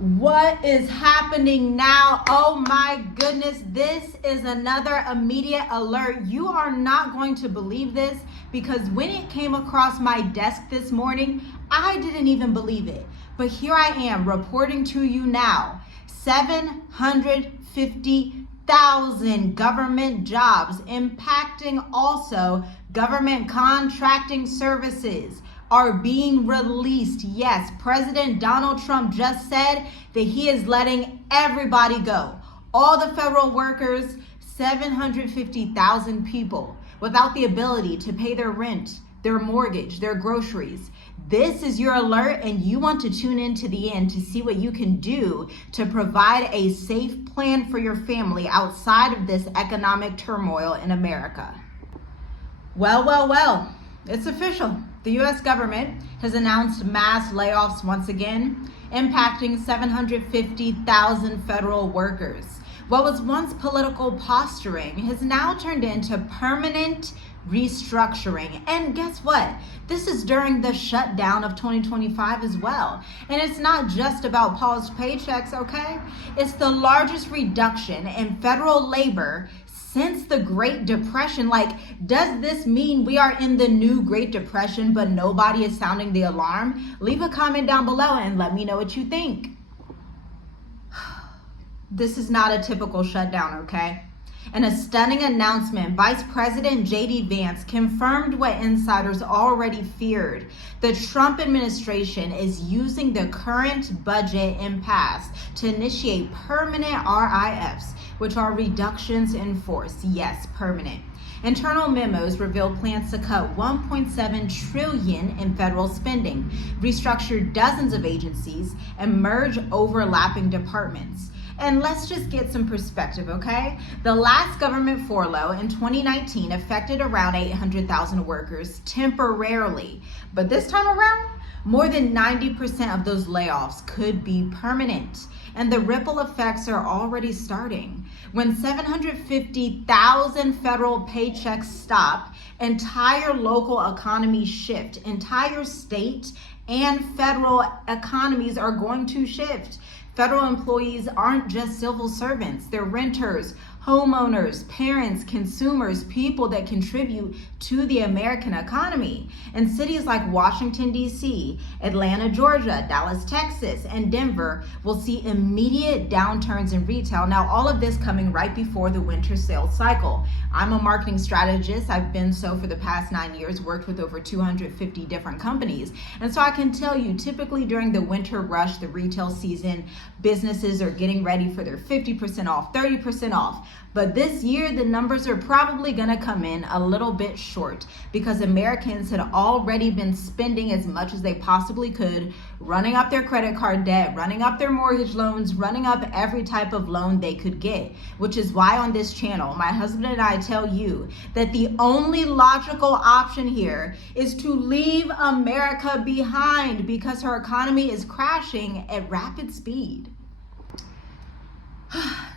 What is happening now? Oh my goodness, this is another immediate alert. You are not going to believe this because when it came across my desk this morning, I didn't even believe it. But here I am reporting to you now. 750,000 government jobs impacting also government contracting services are being released. Yes, President Donald Trump just said that he is letting everybody go. All the federal workers, 750,000 people without the ability to pay their rent, their mortgage, their groceries. This is your alert, and you want to tune in to the end to see what you can do to provide a safe plan for your family outside of this economic turmoil in America. Well, it's official. The U.S. government has announced mass layoffs once again, impacting 750,000 federal workers. What was once political posturing has now turned into permanent restructuring. And guess what? This is during the shutdown of 2025 as well. And it's not just about paused paychecks, okay? It's the largest reduction in federal labor since the Great Depression. Like, does this mean we are in the new Great Depression, but nobody is sounding the alarm? Leave a comment down below and let me know what you think. This is not a typical shutdown, okay? In a stunning announcement, Vice President J.D. Vance confirmed what insiders already feared. The Trump administration is using the current budget impasse to initiate permanent RIFs, which are reductions in force. Yes, permanent. Internal memos reveal plans to cut $1.7 trillion in federal spending, restructure dozens of agencies, and merge overlapping departments. And let's just get some perspective, okay? The last government furlough in 2019 affected around 800,000 workers temporarily. But this time around, more than 90% of those layoffs could be permanent. And the ripple effects are already starting. When 750,000 federal paychecks stop, entire local economies shift. Entire state and federal economies are going to shift. Federal employees aren't just civil servants. They're renters, homeowners, parents, consumers, people that contribute to the American economy. And cities like Washington, D.C., Atlanta, Georgia, Dallas, Texas, and Denver will see immediate downturns in retail. Now, all of this coming right before the winter sales cycle. I'm a marketing strategist. I've been so for the past 9 years, worked with over 250 different companies. And so I can tell you, typically during the winter rush, the retail season, businesses are getting ready for their 50% off, 30% off. But this year, the numbers are probably going to come in a little bit short because Americans had already been spending as much as they possibly could, running up their credit card debt, running up their mortgage loans, running up every type of loan they could get, which is why on this channel, my husband and I tell you that the only logical option here is to leave America behind because her economy is crashing at rapid speed.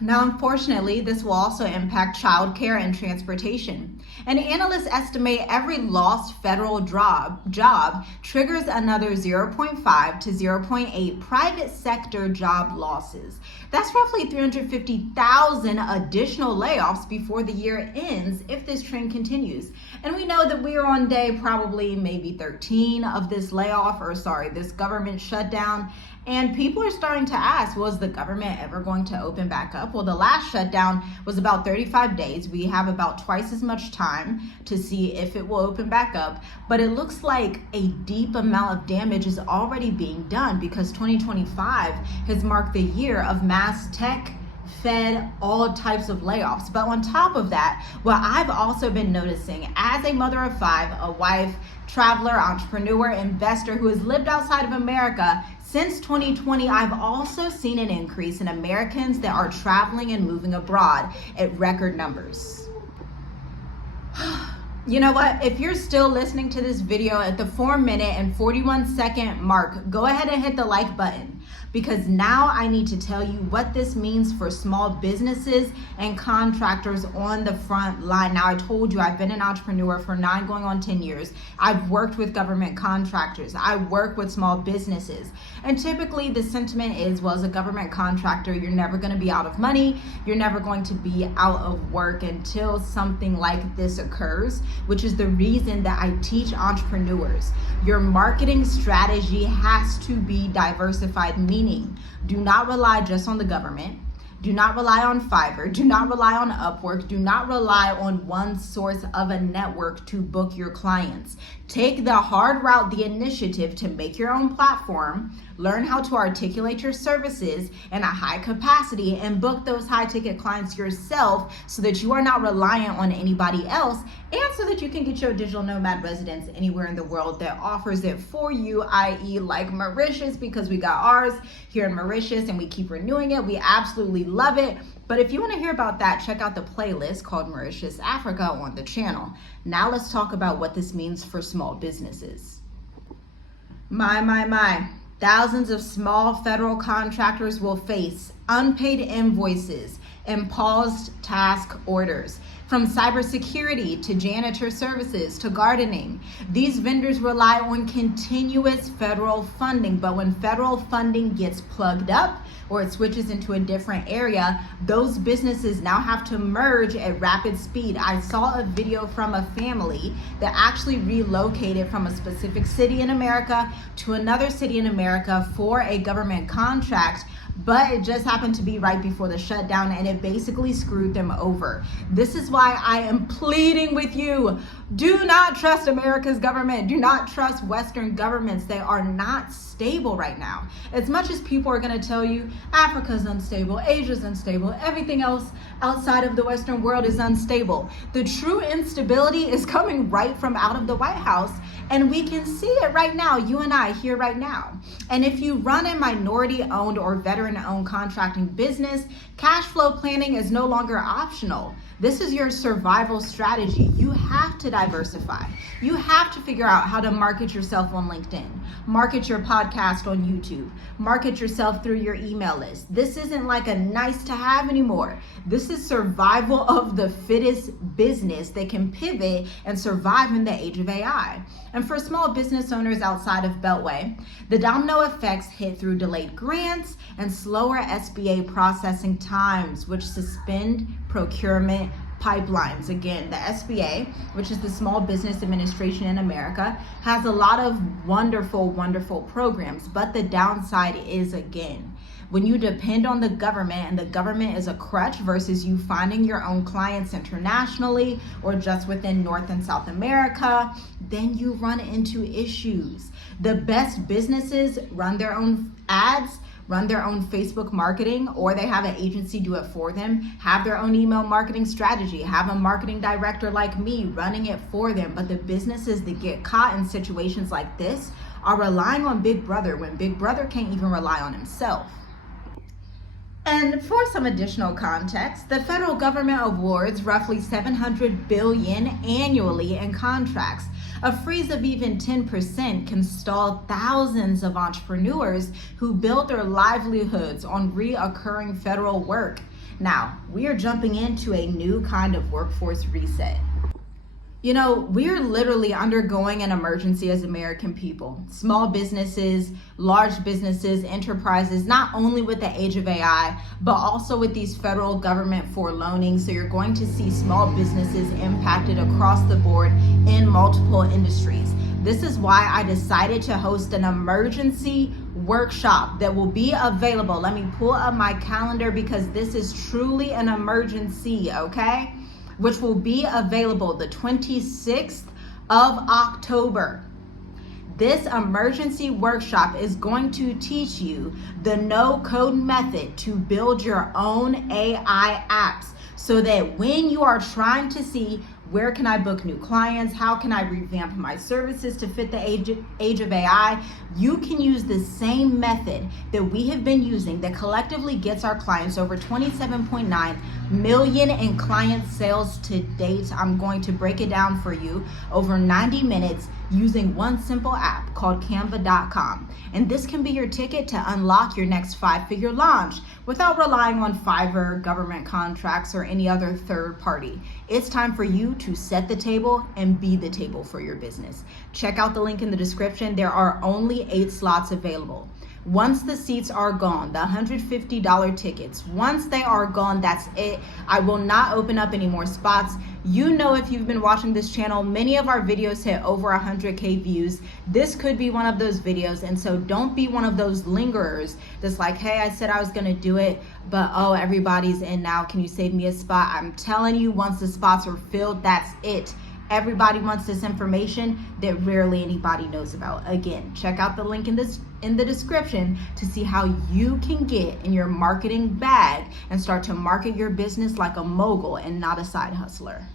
Now, unfortunately, this will also impact childcare and transportation. And analysts estimate every lost federal job triggers another 0.5 to 0.8 private sector job losses. That's roughly 350,000 additional layoffs before the year ends if this trend continues. And we know that we are on day probably maybe 13 of this this government shutdown. And people are starting to ask, was the government ever going to open back up? Well, the last shutdown was about 35 days. We have about twice as much time to see if it will open back up. But it looks like a deep amount of damage is already being done because 2025 has marked the year of mass tech fed all types of layoffs. But on top of that, what I've also been noticing as a mother of five, a wife, traveler, entrepreneur, investor who has lived outside of America since 2020, I've also seen an increase in Americans that are traveling and moving abroad at record numbers. You know what? If you're still listening to this video at the 4 minute and 41 second mark, go ahead and hit the like button. because now I need to tell you what this means for small businesses and contractors on the front line. Now, I told you I've been an entrepreneur for 9 going on 10 years. I've worked with government contractors. I work with small businesses. And typically the sentiment is, well, as a government contractor, you're never going to be out of money. You're never going to be out of work until something like this occurs, which is the reason that I teach entrepreneurs. Your marketing strategy has to be diversified, meaning do not rely just on the government. Do not rely on Fiverr. Do not rely on Upwork. Do not rely on one source of a network to book your clients. Take the hard route, the initiative to make your own platform, learn how to articulate your services in a high capacity, and book those high ticket clients yourself so that you are not reliant on anybody else, and so that you can get your digital nomad residence anywhere in the world that offers it for you, i.e. like Mauritius, because we got ours here in Mauritius and we keep renewing it. We absolutely love it. But if you want to hear about that, check out the playlist called Mauritius Africa on the channel. Now let's talk about what this means for small businesses. My. Thousands of small federal contractors will face unpaid invoices and paused task orders. From cybersecurity to janitor services to gardening, these vendors rely on continuous federal funding. But when federal funding gets plugged up or it switches into a different area, those businesses now have to merge at rapid speed. I saw a video from a family that actually relocated from a specific city in America to another city in America for a government contract, but it just happened to be right before the shutdown and it basically screwed them over. This is why I am pleading with you. Do not trust America's government. Do not trust Western governments. They are not stable right now. As much as people are going to tell you Africa's unstable, Asia's unstable, everything else outside of the Western world is unstable, the true instability is coming right from out of the White House. And we can see it right now, you and I here right now. And if you run a minority-owned or veteran-owned contracting business, cash flow planning is no longer optional. This is your survival strategy. You have to diversify. You have to figure out how to market yourself on LinkedIn, market your podcast on YouTube, market yourself through your email list. This isn't like a nice to have anymore. This is survival of the fittest business that can pivot and survive in the age of AI. And for small business owners outside of Beltway, the domino effects hit through delayed grants and slower SBA processing times, which suspend procurement pipelines. Again, the SBA, which is the Small Business Administration in America, has a lot of wonderful programs, but the downside is, again, when you depend on the government and the government is a crutch versus you finding your own clients internationally or just within North and South America, then you run into issues. The best businesses run their own ads, run their own Facebook marketing, or they have an agency do it for them, have their own email marketing strategy, have a marketing director like me running it for them. But the businesses that get caught in situations like this are relying on Big Brother when Big Brother can't even rely on himself. And for some additional context, the federal government awards roughly $700 billion annually in contracts. A freeze of even 10% can stall thousands of entrepreneurs who build their livelihoods on reoccurring federal work. Now, we are jumping into a new kind of workforce reset. You know, we're literally undergoing an emergency as American people. Small businesses, large businesses, enterprises, not only with the age of AI, but also with these federal government forloaning. So you're going to see small businesses impacted across the board in multiple industries. This is why I decided to host an emergency workshop that will be available. Let me pull up my calendar because this is truly an emergency, okay? Which will be available the 26th of October. This emergency workshop is going to teach you the no-code method to build your own AI apps so that when you are trying to see where can I book new clients, how can I revamp my services to fit the age of AI, you can use the same method that we have been using that collectively gets our clients over 27.9 million in client sales to date. I'm going to break it down for you over 90 minutes. using one simple app called Canva.com. And this can be your ticket to unlock your next 5-figure launch without relying on Fiverr, government contracts, or any other third party. It's time for you to set the table and be the table for your business. Check out the link in the description. There are only 8 slots available. Once the seats are gone, the $150 tickets, once they are gone, that's it. I will not open up any more spots. You know, if you've been watching this channel, many of our videos hit over 100K views. This could be one of those videos, and so don't be one of those lingerers that's like, hey, I said I was gonna do it, but oh, everybody's in now. Can you save me a spot? I'm telling you, once the spots are filled, that's it. Everybody wants this information that rarely anybody knows about. Again, check out the link in the description to see how you can get in your marketing bag and start to market your business like a mogul and not a side hustler.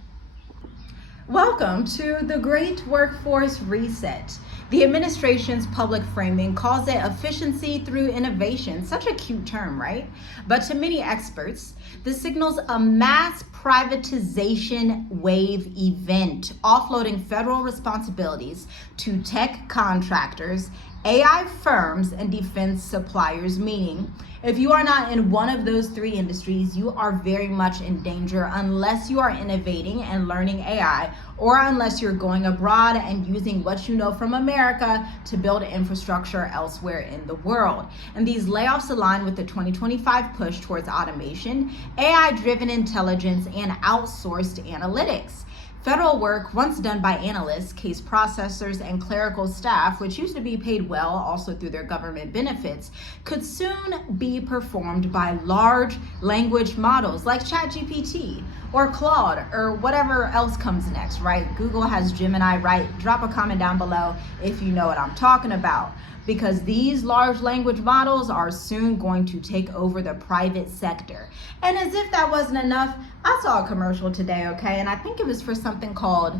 Welcome to the Great Workforce Reset. The administration's public framing calls it efficiency through innovation. Such a cute term, right? But to many experts, this signals a mass privatization wave event, offloading federal responsibilities to tech contractors, AI firms, and defense suppliers, meaning if you are not in one of those 3 industries, you are very much in danger unless you are innovating and learning AI, or unless you're going abroad and using what you know from America to build infrastructure elsewhere in the world. And these layoffs align with the 2025 push towards automation, AI-driven intelligence, and outsourced analytics. Federal work, once done by analysts, case processors, and clerical staff, which used to be paid well also through their government benefits, could soon be performed by large language models like ChatGPT or Claude or whatever else comes next, right? Google has Gemini, right? Drop a comment down below if you know what I'm talking about, because these large language models are soon going to take over the private sector. And as if that wasn't enough, I saw a commercial today, okay? And I think it was for something called,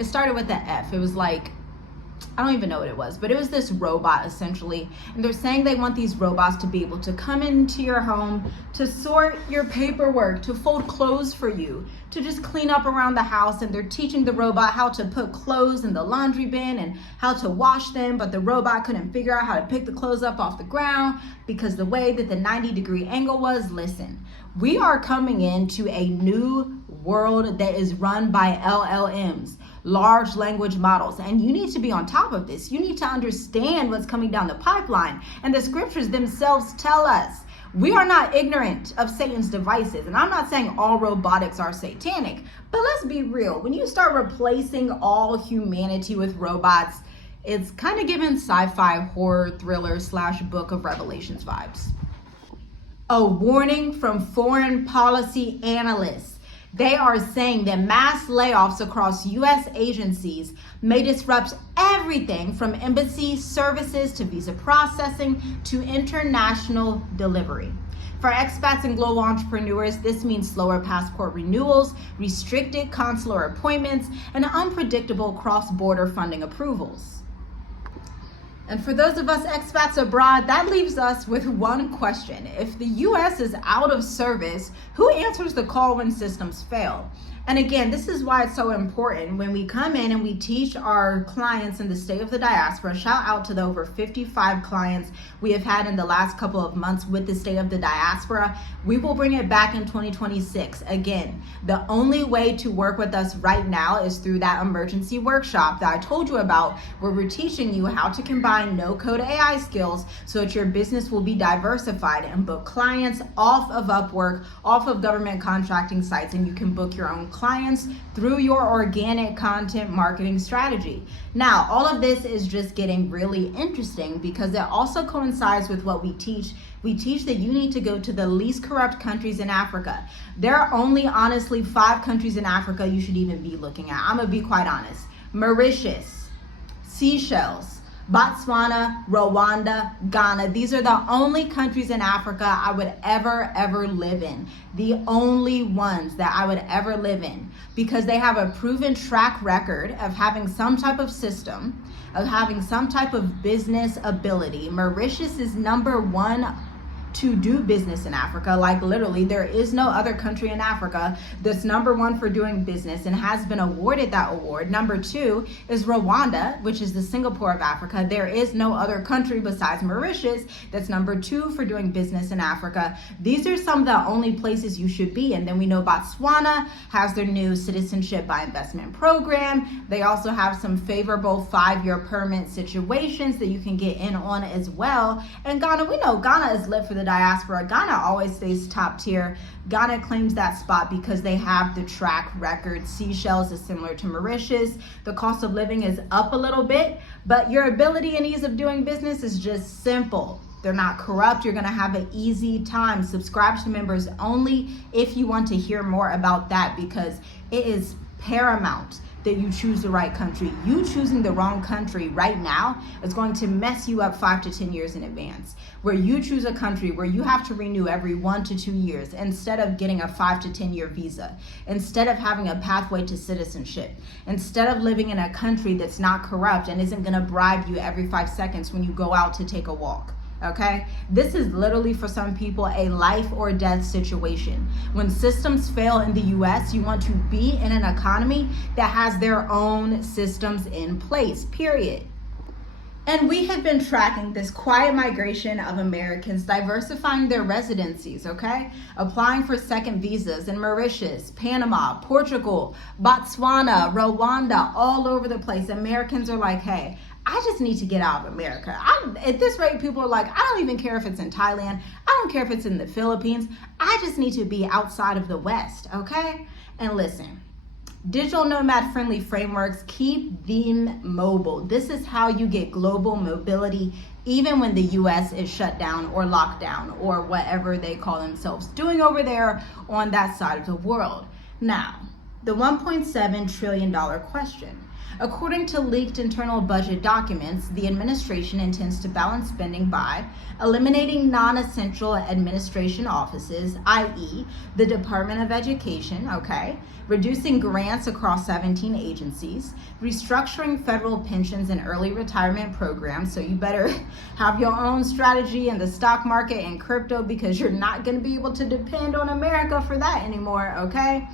it started with an F. It was like, I don't even know what it was, but it was this robot essentially. And they're saying they want these robots to be able to come into your home, to sort your paperwork, to fold clothes for you, to just clean up around the house. And they're teaching the robot how to put clothes in the laundry bin and how to wash them. But the robot couldn't figure out how to pick the clothes up off the ground because the way that the 90-degree angle was. Listen, we are coming into a new world that is run by LLMs, large language models, and you need to be on top of this. You need to understand what's coming down the pipeline, and the scriptures themselves tell us we are not ignorant of Satan's devices. And I'm not saying all robotics are satanic, but let's be real. When you start replacing all humanity with robots, it's kind of giving sci-fi horror thriller / Book of Revelations vibes. A warning from foreign policy analysts. They are saying that mass layoffs across U.S. agencies may disrupt everything from embassy services to visa processing to international delivery. For expats and global entrepreneurs, this means slower passport renewals, restricted consular appointments, and unpredictable cross-border funding approvals. And for those of us expats abroad, that leaves us with one question. If the U.S. is out of service, who answers the call when systems fail? And again, this is why it's so important when we come in and we teach our clients in the state of the diaspora. Shout out to the over 55 clients we have had in the last couple of months with the state of the diaspora. We will bring it back in 2026. Again, the only way to work with us right now is through that emergency workshop that I told you about, where we're teaching you how to combine no-code AI skills so that your business will be diversified and book clients off of Upwork, off of government contracting sites, and you can book your own clients through your organic content marketing strategy. Now, all of this is just getting really interesting because it also coincides with what we teach. We teach that you need to go to the least corrupt countries in Africa. There are only honestly 5 countries in Africa you should even be looking at. I'm gonna be quite honest. Mauritius, Seychelles, Botswana, Rwanda, Ghana. These are the only countries in Africa I would ever live in. The only ones that I would ever live in, because they have a proven track record of having some type of system, of having some type of business ability. Mauritius is number 1 to do business in Africa. Like literally, there is no other country in Africa that's #1 for doing business and has been awarded that award. #2 is Rwanda, which is the Singapore of Africa. There is no other country besides Mauritius that's #2 for doing business in Africa. These are some of the only places you should be. And then we know Botswana has their new citizenship by investment program. They also have some favorable 5-year permit situations that you can get in on as well. And Ghana, we know Ghana is lit for the diaspora. Ghana always stays top tier. Ghana claims that spot because they have the track record. Seychelles is similar to Mauritius. The cost of living is up a little bit, but your ability and ease of doing business is just simple. They're not corrupt. You're going to have an easy time. Subscribe to members only if you want to hear more about that, because it is paramount that you choose the right country. You choosing the wrong country right now is going to mess you up 5 to 10 years in advance. Where you choose a country where you have to renew every 1 to 2 years instead of getting a 5 to 10 year visa, instead of having a pathway to citizenship, instead of living in a country that's not corrupt and isn't going to bribe you every 5 seconds when you go out to take a walk. Okay, this is literally for some people a life or death situation. When systems fail in the US, you want to be in an economy that has their own systems in place, period. And we have been tracking this quiet migration of Americans diversifying their residencies, okay? Applying for second visas in Mauritius, Panama, Portugal, Botswana, Rwanda, all over the place. Americans are like, hey, I just need to get out of America. At this rate, people are like, I don't even care if it's in Thailand. I don't care if it's in the Philippines. I just need to be outside of the West, okay? And listen, digital nomad friendly frameworks keep them mobile. This is how you get global mobility, even when the US is shut down or locked down or whatever they call themselves doing over there on that side of the world. Now, the $1.7 trillion question. According to leaked internal budget documents, the administration intends to balance spending by eliminating non-essential administration offices, i.e. the Department of Education, okay, reducing grants across 17 agencies, restructuring federal pensions and early retirement programs, so you better have your own strategy in the stock market and crypto, because you're not going to be able to depend on America for that anymore, okay?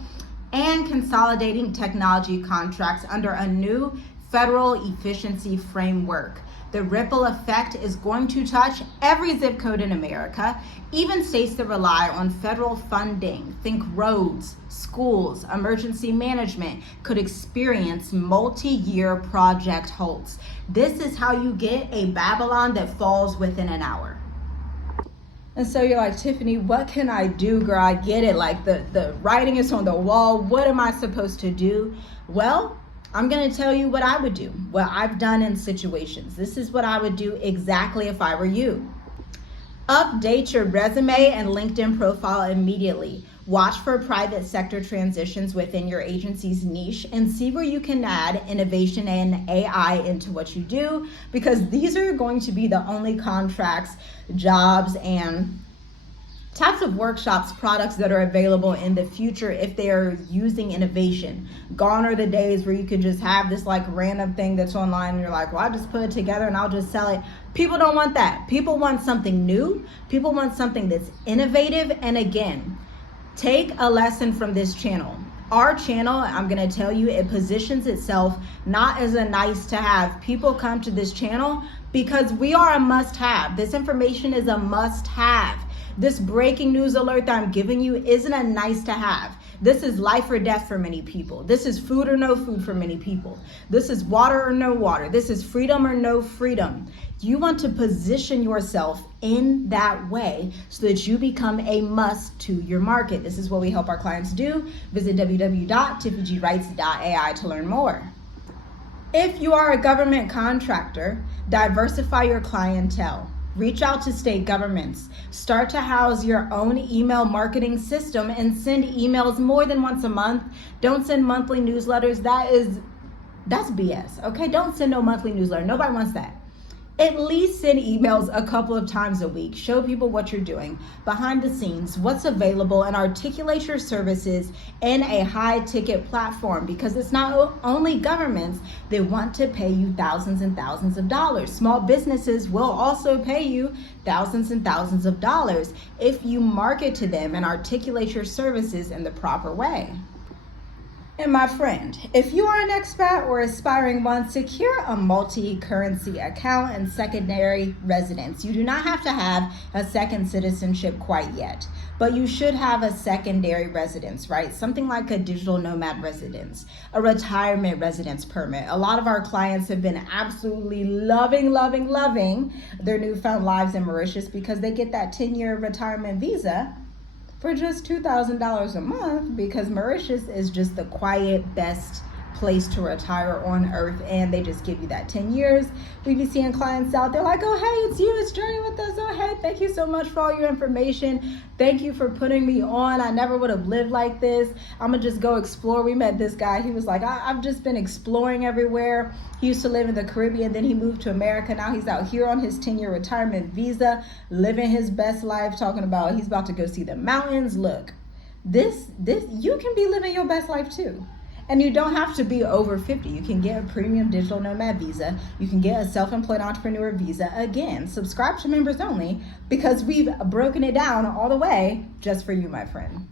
And consolidating technology contracts under a new federal efficiency framework. The ripple effect is going to touch every zip code in America, even states that rely on federal funding. Think roads, schools, emergency management could experience multi-year project halts. This is how you get a Babylon that falls within an hour. And so you're like, Tiffany, what can I do, girl? I get it. Like the writing is on the wall. What am I supposed to do? Well, I'm going to tell you what I would do, what I've done in situations. This is what I would do exactly if I were you. Update your resume and LinkedIn profile immediately. Watch for private sector transitions within your agency's niche and see where you can add innovation and AI into what you do, because these are going to be the only contracts, jobs, and types of workshops, products that are available in the future if they are using innovation. Gone are the days where you could just have this like random thing that's online and you're like, well, I'll just put it together and I'll just sell it. People don't want that. People want something new. People want something that's innovative. And again, take a lesson from this channel. Our channel, I'm going to tell you, it positions itself not as a nice to have. People come to this channel because we are a must have. This information is a must have. This breaking news alert that I'm giving you isn't a nice to have. This is life or death for many people. This is food or no food for many people. This is water or no water. This is freedom or no freedom. You want to position yourself in that way so that you become a must to your market. This is what we help our clients do. Visit www.tiffygwrites.ai to learn more. If you are a government contractor, diversify your clientele. Reach out to state governments. Start to house your own email marketing system and send emails more than once a month. Don't send monthly newsletters. That's BS, okay? Don't send no monthly newsletter. Nobody wants that. At least send emails a couple of times a week. Show people what you're doing behind the scenes, what's available, and articulate your services in a high ticket platform, because it's not only governments that want to pay you thousands and thousands of dollars. Small businesses will also pay you thousands and thousands of dollars if you market to them and articulate your services in the proper way. And my friend, if you are an expat or aspiring one, secure a multi-currency account and secondary residence. You do not have to have a second citizenship quite yet, but you should have a secondary residence, right? Something like a digital nomad residence, a retirement residence permit. A lot of our clients have been absolutely loving their newfound lives in Mauritius because they get that 10-year retirement visa for just $2,000 a month, because Mauritius is just the quiet, best place to retire on earth, and they just give you that 10 years. We be seeing clients out there like, oh, hey, it's you, it's Journey with us. Oh, hey, thank you so much for all your information. Thank you for putting me on. I never would have lived like this. I'm gonna just go explore. We met this guy. He was like, I've just been exploring everywhere. He used to live in the Caribbean, then he moved to America. Now he's out here on his 10-year retirement visa, living his best life, talking about he's about to go see the mountains. Look, this you can be living your best life too. And you don't have to be over 50. You can get a premium digital nomad visa. You can get a self-employed entrepreneur visa. Again, subscribe to members only, because we've broken it down all the way just for you, my friend.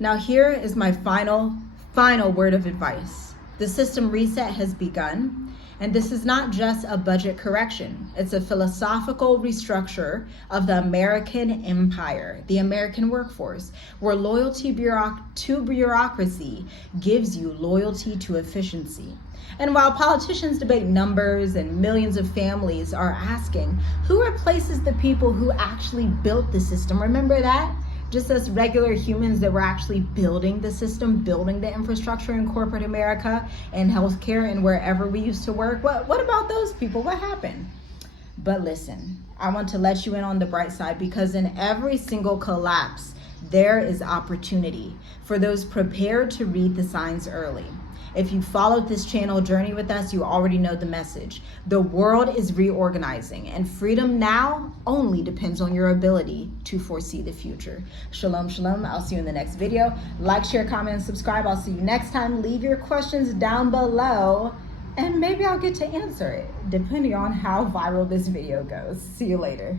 Now here is my final word of advice. The system reset has begun. And this is not just a budget correction. It's a philosophical restructure of the American empire, the American workforce, where loyalty to bureaucracy gives you loyalty to efficiency. And while politicians debate numbers and millions of families are asking, who replaces the people who actually built the system? Remember that? Just as regular humans that were actually building the system, building the infrastructure in corporate America and healthcare and wherever we used to work. What about those people? What happened? But listen, I want to let you in on the bright side, because in every single collapse, there is opportunity for those prepared to read the signs early. If you followed this channel Journey with us, you already know the message. The world is reorganizing, and freedom now only depends on your ability to foresee the future. Shalom, shalom. I'll see you in the next video. Like, share, comment, and subscribe. I'll see you next time. Leave your questions down below, and maybe I'll get to answer it, depending on how viral this video goes. See you later.